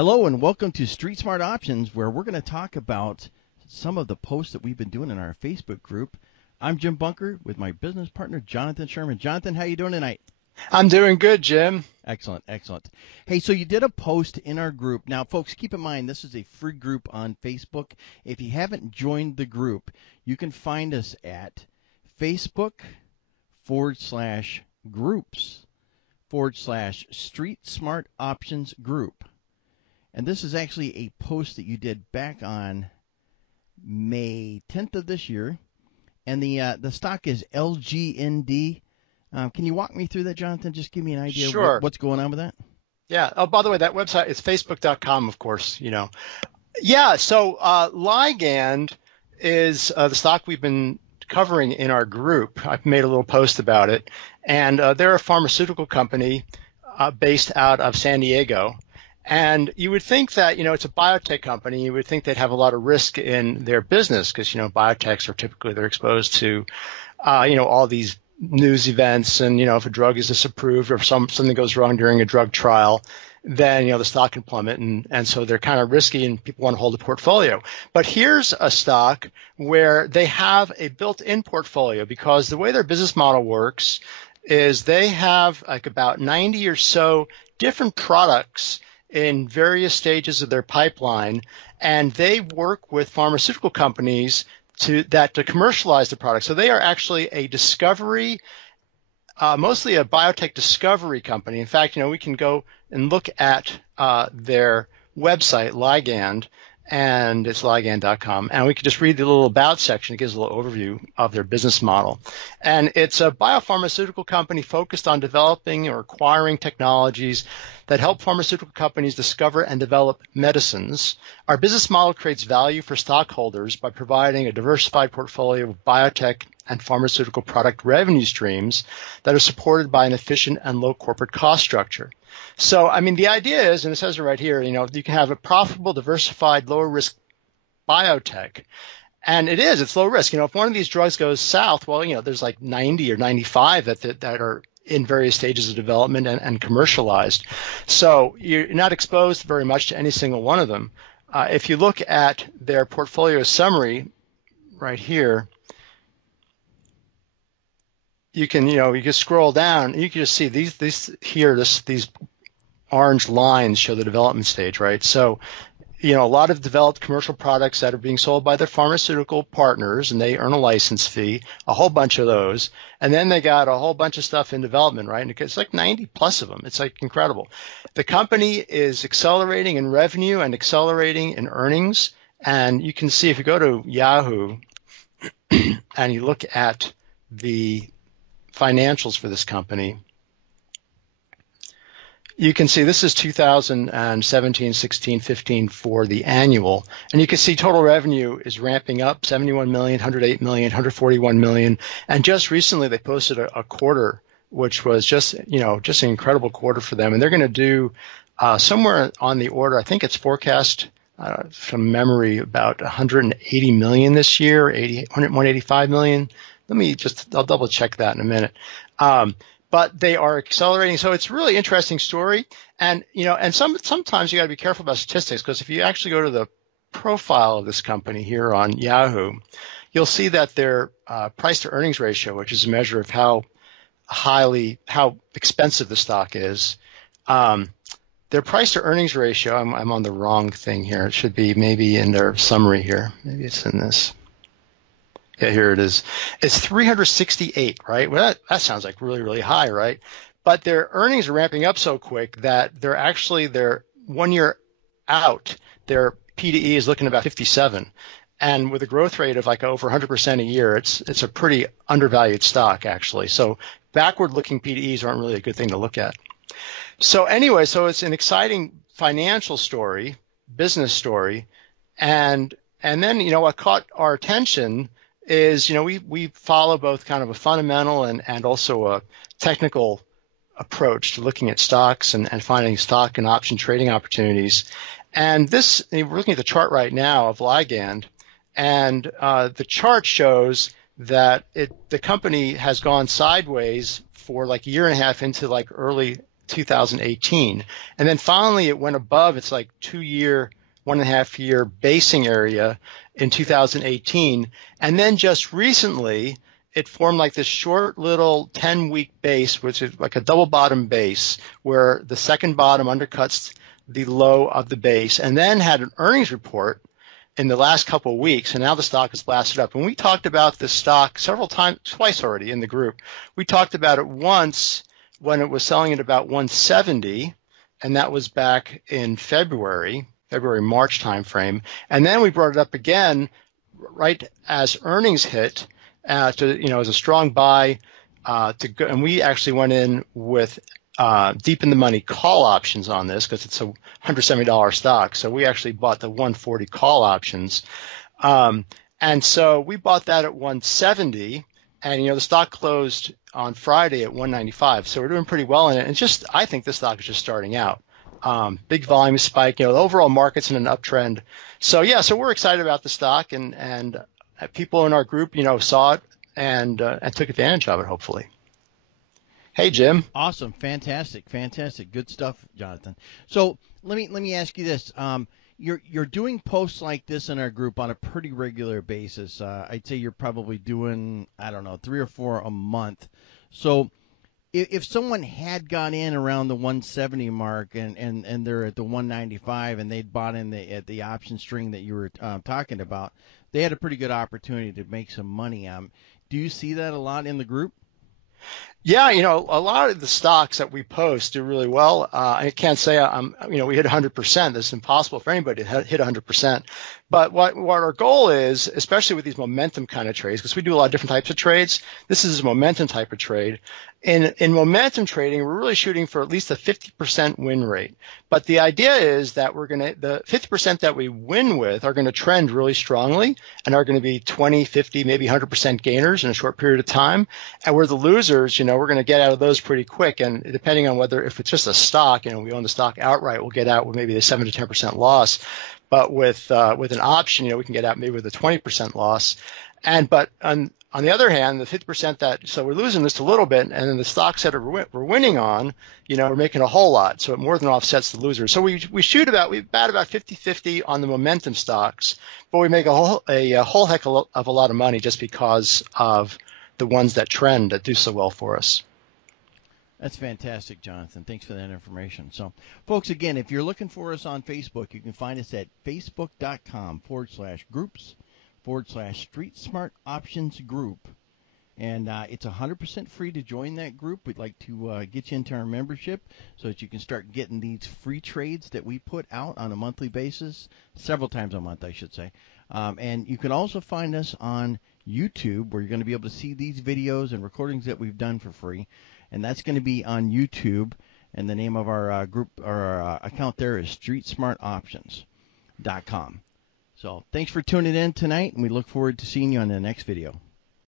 Hello and welcome to Street Smart Options, where we're going to talk about some of the posts that we've been doing in our Facebook group. I'm Jim Bunker with my business partner, Jonathan Sherman. Jonathan, how you doing tonight? I'm doing good, Jim. Excellent, excellent. Hey, so you did a post in our group. Now, folks, keep in mind, this is a free group on Facebook. If you haven't joined the group, you can find us at Facebook.com/groups/Street Smart Options Group. And this is actually a post that you did back on May 10th of this year. And the stock is LGND. Can you walk me through that, Jonathan? Just give me an idea Sure. of what's going on with that. Yeah. Oh, by the way, that website is Facebook.com, of course, you know. Yeah. So Ligand is the stock we've been covering in our group. I've made a little post about it. And they're a pharmaceutical company based out of San Diego. And you would think that, you know, it's a biotech company. You would think they'd have a lot of risk in their business because, you know, biotechs are typically, they're exposed to, all these news events. And, you know, if a drug is disapproved or something goes wrong during a drug trial, then, you know, the stock can plummet. And so they're kind of risky and people want to hold a portfolio. But here's a stock where they have a built-in portfolio because the way their business model works is they have like about 90 or so different products in various stages of their pipeline, and they work with pharmaceutical companies to commercialize the product. So they are actually a discovery, mostly a biotech discovery company. In fact, you know, we can go and look at their website, Ligand, and it's ligand.com, and we can just read the little about section. It gives a little overview of their business model. And it's a biopharmaceutical company focused on developing or acquiring technologies that help pharmaceutical companies discover and develop medicines. Our business model creates value for stockholders by providing a diversified portfolio of biotech and pharmaceutical product revenue streams that are supported by an efficient and low corporate cost structure. So, I mean, the idea is, and it says it right here, you know, you can have a profitable, diversified, lower risk biotech. And it's low risk. You know, if one of these drugs goes south, well, you know, there's like 90 or 95 that are in various stages of development and commercialized. So you're not exposed very much to any single one of them. If you look at their portfolio summary right here, you can scroll down and you can just see these orange lines show the development stage, right? So, you know, a lot of developed commercial products that are being sold by their pharmaceutical partners, and they earn a license fee, a whole bunch of those. And then they got a whole bunch of stuff in development, right? And it's like 90 plus of them. It's like incredible. The company is accelerating in revenue and accelerating in earnings. And you can see if you go to Yahoo and you look at the financials for this company, you can see this is 2017, 16, 15 for the annual. And you can see total revenue is ramping up, 71 million, 108 million, 141 million. And just recently they posted a quarter, which was just an incredible quarter for them. And they're going to do somewhere on the order, I think it's forecast from memory, about 180 million this year, 185 million. I'll double check that in a minute. But they are accelerating. So it's a really interesting story. And, you know, and sometimes you got to be careful about statistics, because if you actually go to the profile of this company here on Yahoo, you'll see that their price to earnings ratio, which is a measure of how expensive the stock is, their price to earnings ratio, I'm on the wrong thing here. It should be maybe in their summary here. Maybe it's in this. Yeah, here it is. It's 368, right? Well, that sounds like really, really high, right? But their earnings are ramping up so quick that they're 1 year out, their PDE is looking about 57. And with a growth rate of like over 100% a year, it's a pretty undervalued stock, actually. So backward-looking PDEs aren't really a good thing to look at. So anyway, so it's an exciting financial story, business story. And then, you know, what caught our attention is, you know, we follow both kind of a fundamental and also a technical approach to looking at stocks and finding stock and option trading opportunities. And we're looking at the chart right now of Ligand, and the chart shows that the company has gone sideways for like a year and a half into like early 2018. And then finally it went above its like 2-year, 1.5-year basing area in 2018. And then just recently it formed like this short little 10-week base, which is like a double bottom base where the second bottom undercuts the low of the base, and then had an earnings report in the last couple of weeks, and now the stock has blasted up. And we talked about this stock several times, twice already in the group. We talked about it once when it was selling at about 170, and that was back in February, March timeframe. And then we brought it up again right as earnings hit, as a strong buy to go. And we actually went in with deep in the money call options on this because it's a $170 stock. So we actually bought the 140 call options. And so we bought that at 170, and the stock closed on Friday at 195. So we're doing pretty well in it. And I think this stock is just starting out. Big volume spike. The overall market's in an uptrend. So yeah, so we're excited about the stock, and people in our group, saw it and took advantage of it, hopefully. Hey, Jim. Awesome. Fantastic. Good stuff, Jonathan. So let me ask you this. You're doing posts like this in our group on a pretty regular basis. I'd say you're probably doing, 3 or 4 a month. So if someone had got in around the 170 mark and they're at the 195 and they'd bought in at the option string that you were talking about, they had a pretty good opportunity to make some money. Do you see that a lot in the group? Yeah, a lot of the stocks that we post do really well. I can't say we hit 100%. That's impossible for anybody to hit 100%. But what our goal is, especially with these momentum kind of trades, because we do a lot of different types of trades, this is a momentum type of trade. In momentum trading, we're really shooting for at least a 50% win rate. But the idea is that the 50% that we win with are going to trend really strongly and are going to be 20, 50, maybe 100% gainers in a short period of time. And we're the losers, we're going to get out of those pretty quick. And depending on if it's just a stock, we own the stock outright, we'll get out with maybe the 7 to 10% loss. But with an option, we can get out maybe with a 20% loss. But on the other hand, the 50% so we're losing just a little bit, and then the stocks that we're winning on, we're making a whole lot. So it more than offsets the losers. So we bat about 50-50 on the momentum stocks, but we make a whole heck of a lot of money just because of the ones that trend that do so well for us. That's fantastic, Jonathan. Thanks for that information. So, folks, again, if you're looking for us on Facebook, you can find us at facebook.com/groups/Street Smart Options Group. And it's 100% free to join that group. We'd like to get you into our membership so that you can start getting these free trades that we put out on a monthly basis, several times a month, I should say. And you can also find us on YouTube, where you're going to be able to see these videos and recordings that we've done for free. And that's going to be on YouTube. And the name of our group or our account there is StreetSmartOptions.com. So thanks for tuning in tonight, and we look forward to seeing you on the next video.